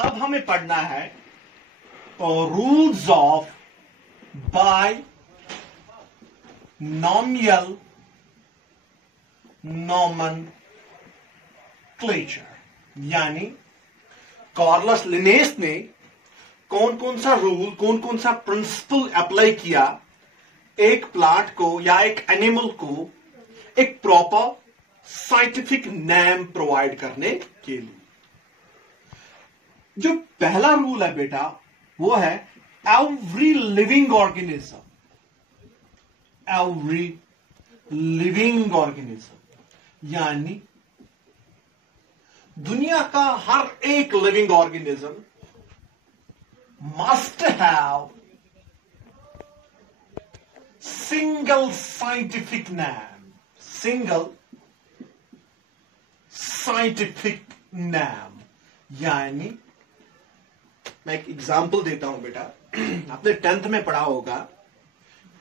अब हमें पढ़ना है रूल्स ऑफ बायनॉमियल नॉमेनक्लेचर, यानी कार्लस लिनेस ने कौन कौन सा रूल, कौन कौन सा प्रिंसिपल अप्लाई किया एक प्लांट को या एक एनिमल को एक प्रॉपर साइंटिफिक नेम प्रोवाइड करने के लिए। जो पहला रूल है बेटा वो है every living organism, every living organism यानी दुनिया का हर एक living organism must have single scientific name, single scientific name। यानी मैं एक एग्जांपल देता हूं बेटा, आपने 10th में पढ़ा होगा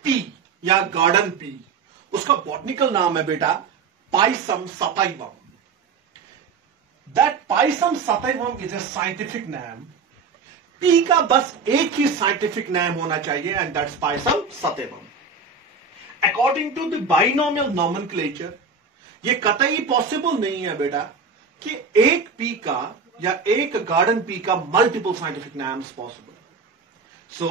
पी या गार्डन पी, उसका बॉटनिकल नाम है बेटा pisum sativum. That pisum sativum is a scientific name. P का बस एक ही साइंटिफिक नेम होना चाहिए and that's pisum sativum. According to the binomial nomenclature ये कतई पॉसिबल नहीं है बेटा कि एक पी का या एक गार्डन पी का मल्टीपल साइंटिफिक नेम्स पॉसिबल। सो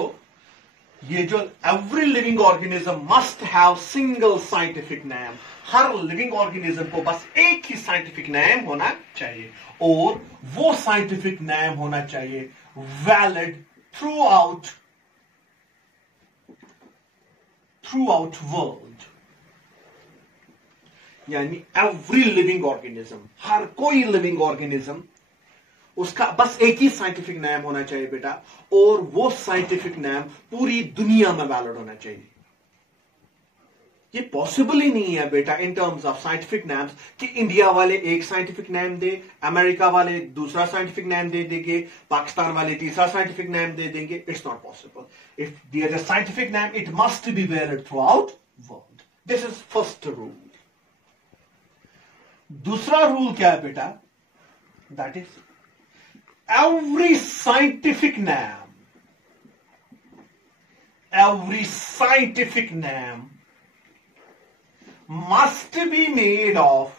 ये जो every living organism must have single scientific name, her living organism को बस एक ही साइंटिफिक नेम होना चाहिए और वो साइंटिफिक नेम होना चाहिए वैलिड थ्रू आउट वर्ल्ड। यानी एवरी लिविंग ऑर्गेनिज्म, हर कोई लिविंग ऑर्गेनिज्म उसका बस एक ही साइंटिफिक नेम होना चाहिए बेटा और वो साइंटिफिक नेम पूरी दुनिया में वैलिड होना चाहिए। ये पॉसिबल ही नहीं है बेटा in terms of scientific names कि इंडिया वाले एक साइंटिफिक नेम दे, अमेरिका वाले दूसरा साइंटिफिक नेम दे देंगे, पाकिस्तान वाले तीसरा साइंटिफिक नेम दे देंगे। It's not possible. If there is a scientific name it must be valid throughout world. This is first rule. दूसरा रूल क्या है बेटा? That is every scientific name must be made of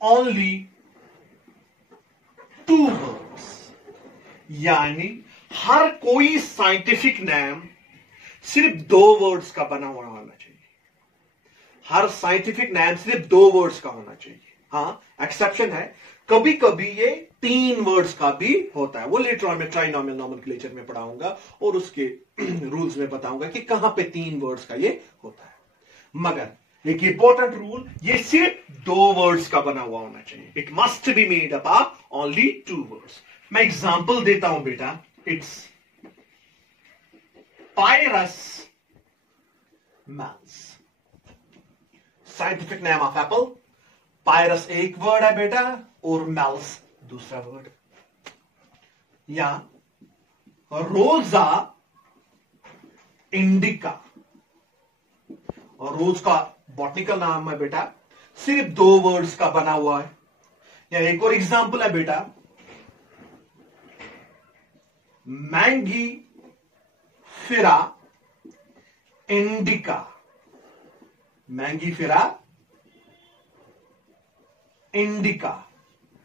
only two words। यानी हर कोई scientific name सिर्फ दो words का बना हुआ होना चाहिए। हर साइंटिफिक नेम सिर्फ दो वर्ड्स का होना चाहिए। हाँ, एक्सेप्शन है, कभी कभी ये 3 वर्ड्स का भी होता है। वो लेटर ऑन में ट्राइनोमियल नॉमेनक्लेचर में पढ़ाऊंगा और उसके रूल्स में बताऊंगा कि कहां पे 3 वर्ड्स का ये होता है। मगर एक इंपॉर्टेंट रूल, ये सिर्फ 2 वर्ड्स का बना हुआ होना चाहिए। It must be made up of only 2 words. मैं एग्जांपल देता हूं बेटा, it's pyrus malus, scientific name of apple. Pyrus एक वर्ड है बेटा और मेल्स दूसरा वर्ड। या रोजा इंडिका, और रोज का बॉटनिकल नाम है बेटा सिर्फ 2 वर्ड्स का बना हुआ है। या एक और एग्जांपल है बेटा मैंगी फिरा इंडिका। मैंगी फिरा इंडिका,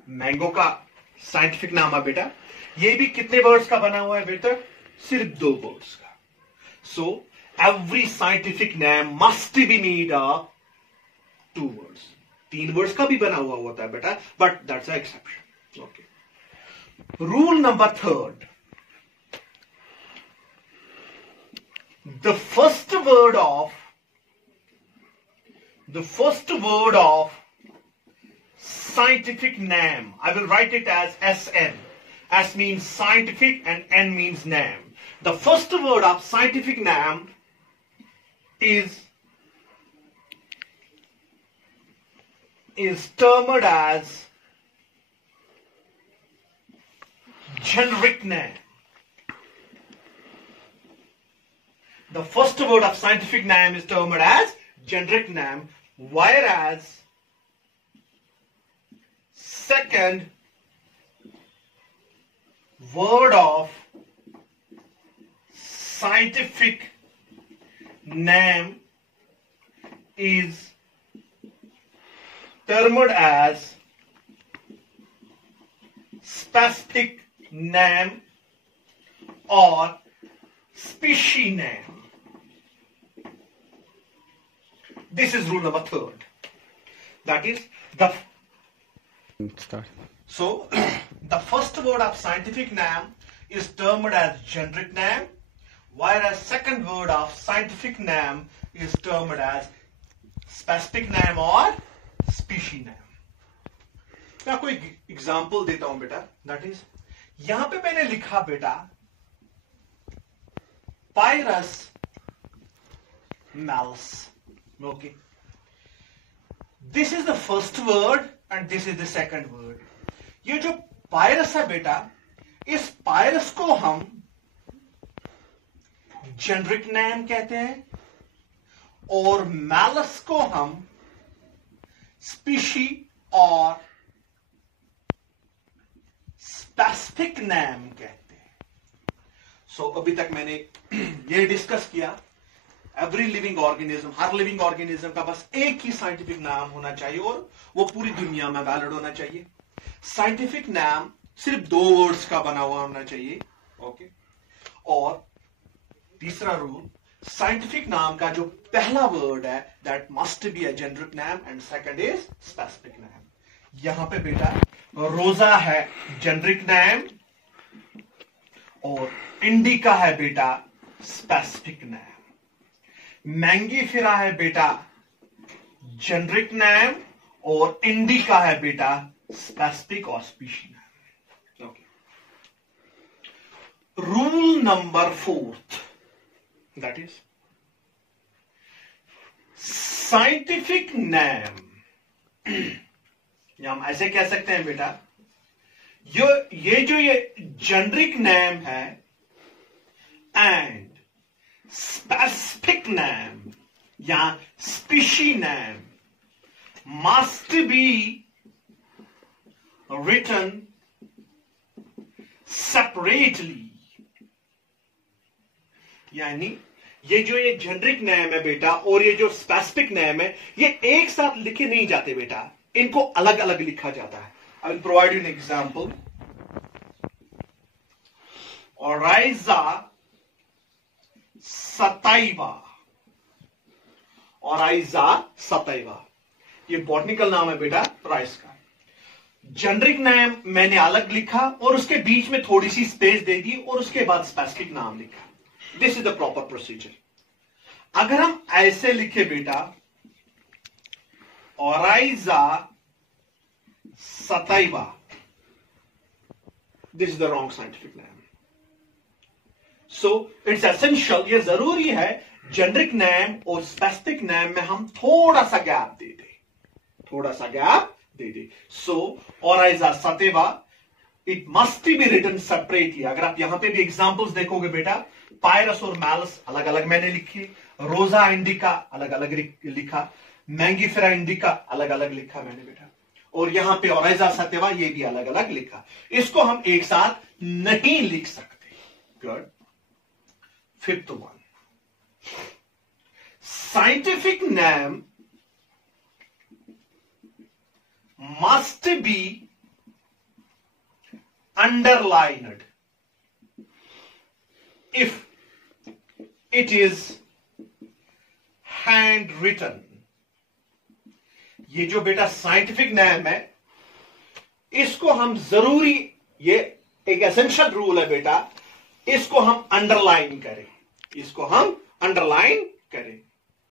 मैंगो का साइंटिफिक नाम है बेटा। ये भी कितने वर्ड्स का बना हुआ है बेटा? सिर्फ 2 वर्ड्स का। So every scientific name must be made of 2 words. 3 words का भी बना हुआ होता है बेटा, but that's a exception. Okay. Rule number 3, the first word of scientific name, I will write it as SN. S means scientific and N means name. The first word of scientific name is termed as generic name. The first word of scientific name is termed as generic name, whereas second word of scientific name is termed as specific name or species name. This is rule number 3. That is the Start. so the first word of scientific name is termed as generic name, whereas second word of scientific name is termed as specific name or species name. मैं आपको एक example देता हूं बेटा. That is यहां पे मैंने लिखा बेटा pyrus malus. Okay, this is the first word and this is the second word. ये जो पायरस है बेटा, इस पायरस को हम जेनरिक नेम कहते हैं और मैलस को हम स्पीशी और स्पेसिफिक नेम कहते हैं. सो अभी तक मैंने ये डिस्कस किया, एवरी लिविंग ऑर्गेनिज्म, हर लिविंग ऑर्गेनिज्म का बस एक ही साइंटिफिक नाम होना चाहिए और वो पूरी दुनिया में वैलिड होना चाहिए. साइंटिफिक नाम सिर्फ 2 वर्ड्स का बना हुआ होना चाहिए. ओके, और तीसरा रूल, साइंटिफिक नाम का जो पहला वर्ड है that must be a generic name and second is specific name. यहां पे बेटा रोजा है जेनरिक नेम और इंडिका है बेटा स्पेसिफिक नेम. मैंगीफेरा है बेटा जेनरिक नेम और इंडिका है बेटा स्पेसिफिक और species name. Okay, rule number 4, that is scientific name. हम ऐसे कह सकते हैं बेटा, ये जो ये जेनरिक नेम है एंड स्पेसिफिक नेम या species name must be written separately. यानी ये जो ये जेनरिक नेम है बेटा और ये जो स्पेसिफिक नेम है, ये एक साथ लिखे नहीं जाते बेटा, इनको अलग अलग लिखा जाता है. I will provide you an example. Oryza sativa, oryza sativa, ये बॉटनिकल नाम है बेटा राइस का. जेनरिक नेम मैंने अलग लिखा और उसके बीच में थोड़ी सी स्पेस दे दी और उसके बाद स्पेसिफिक नाम लिखा. This is the proper procedure. अगर हम ऐसे लिखे बेटा oryza sativa, this is the wrong scientific name. So it's essential, ये जरूरी है जेनरिक नेम और स्पेसिफिक नेम में हम थोड़ा सा गैप दे दे, थोड़ा सा गैप दे दे. So oryza sativa, it must be written separately. अगर आप यहां पे भी एग्जांपल्स देखोगे बेटा, पायरस और मैलस अलग अलग मैंने लिखे, रोजा इंडिका अलग अलग लिखा, मैंगीफेरा इंडिका अलग अलग लिखा मैंने बेटा, और यहां पे ओराइजा सताइवा ये भी अलग अलग लिखा. इसको हम एक साथ नहीं लिख सकते. Good. 5th one, scientific name must be underlined if it is handwritten. ये जो बेटा साइंटिफिक नेम है, इसको हम जरूरी, ये एक एसेंशियल रूल है बेटा, इसको हम अंडरलाइन करें, इसको हम अंडरलाइन करें.